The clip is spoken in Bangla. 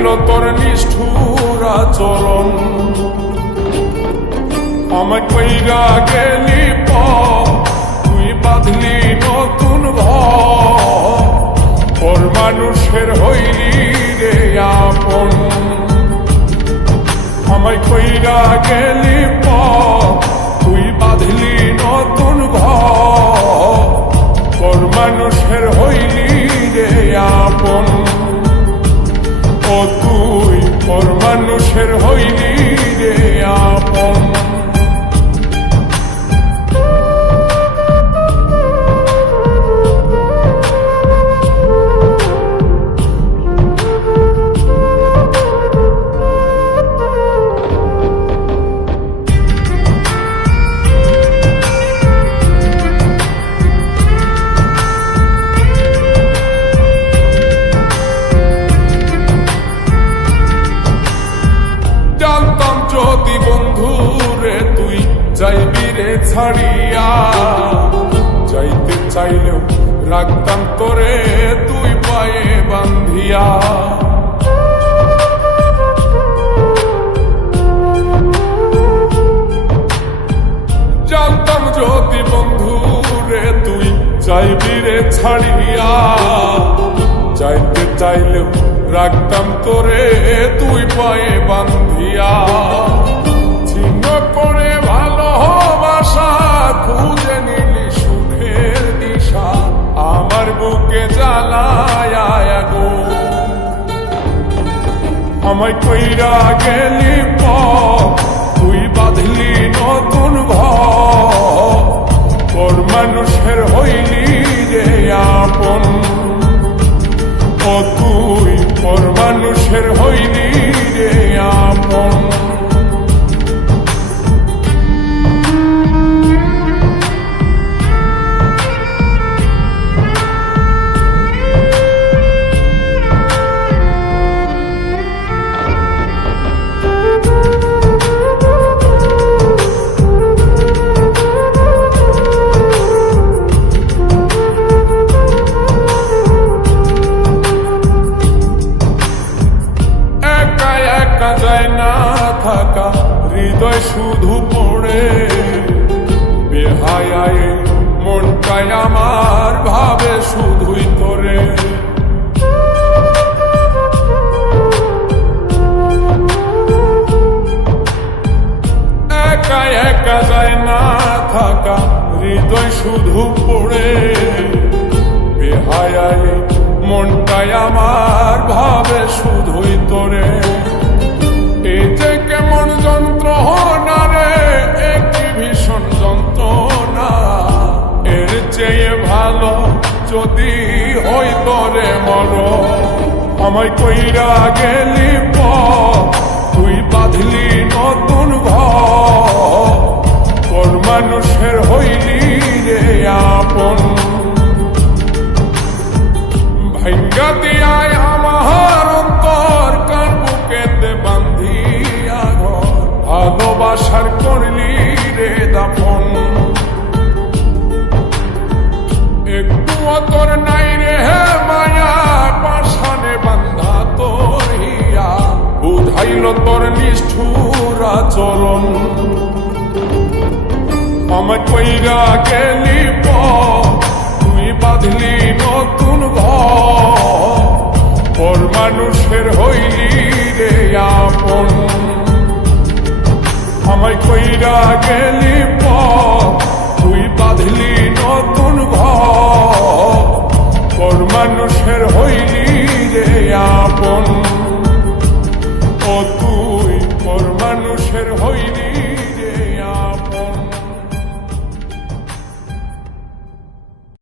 বুঝাইল তোর নিষ্ঠুর আচরণ। আমায় কইরা গেলি তুই বাঁধলি নতুন ঘর, ওর মানুষের হইলি রে আপন। আমায় কইরা গেলি তুই বাঁধলি নতুন ঘর, ওর মানুষের হইলি রে আপন। ও তুই ওর মানুষের হইলি রে আপন। যদি বন্ধু রে তুই যাইবি রে ছাড়িয়া, যাইতে চাইলেও রাখতাম তোরে তুই পায়ে বান্ধিয়া। জানতাম যদি বন্ধু রে তুই যাইবি রে ছাড়িয়া, যাইতে চাইলেও রাখতাম তোরে তুই পায়ে বান্ধিয়া। চিহ্ন করে ভালোবাসা খুঁজে নিলি সুখের দিশা, আমার বুকে জ্বালায় গো। আমায় কইরা গেলি তুই বাঁধলি নতুন ঘর, তোর মানুষের হইলি রে আপন। ও তুই ওর মানুষের হইলি রে আপন। থাকা হৃদয় শুধু পড়ে বেহায়ায়, মনটাই আমার ভাবে শুধুই তোরে। একা একা যায় না থাকা হৃদয় শুধু পড়ে বেহায়ায়, মনটাই আমার ভাবে শুধুই তোরে। এই যে কেমন যন্ত্রণা রে, একটি ভীষণ যন্ত্রণা, এর চেয়ে ভালো যদি হইতো রে মর। আমায় কইরা গেলি তুই বাঁধলি নতুন ঘর, ওর মানুষের হইলি রে আপন। ভাঙ্গা দিয়ায় আমার অন্তর কার বুকেতে বান্ধিয়া ঘর, ভালোবাসার করলি রে দাফন। একটু তোর নাই রে মায়া, পাশানে বান্ধা তোর হিয়া, বুঝাইল তোর নিষ্ঠুর আচরণ। আমায় কইরা গেলি তুই বাঁধলি নতুন ঘর, ওর মানুষের হইলি রে আপন। আমায় কইরা গেলি তুই বাঁধলি নতুন ঘর, ওর মানুষের হইলি রে আপন। ও তুই ওর মানুষের হইলি রে আপন।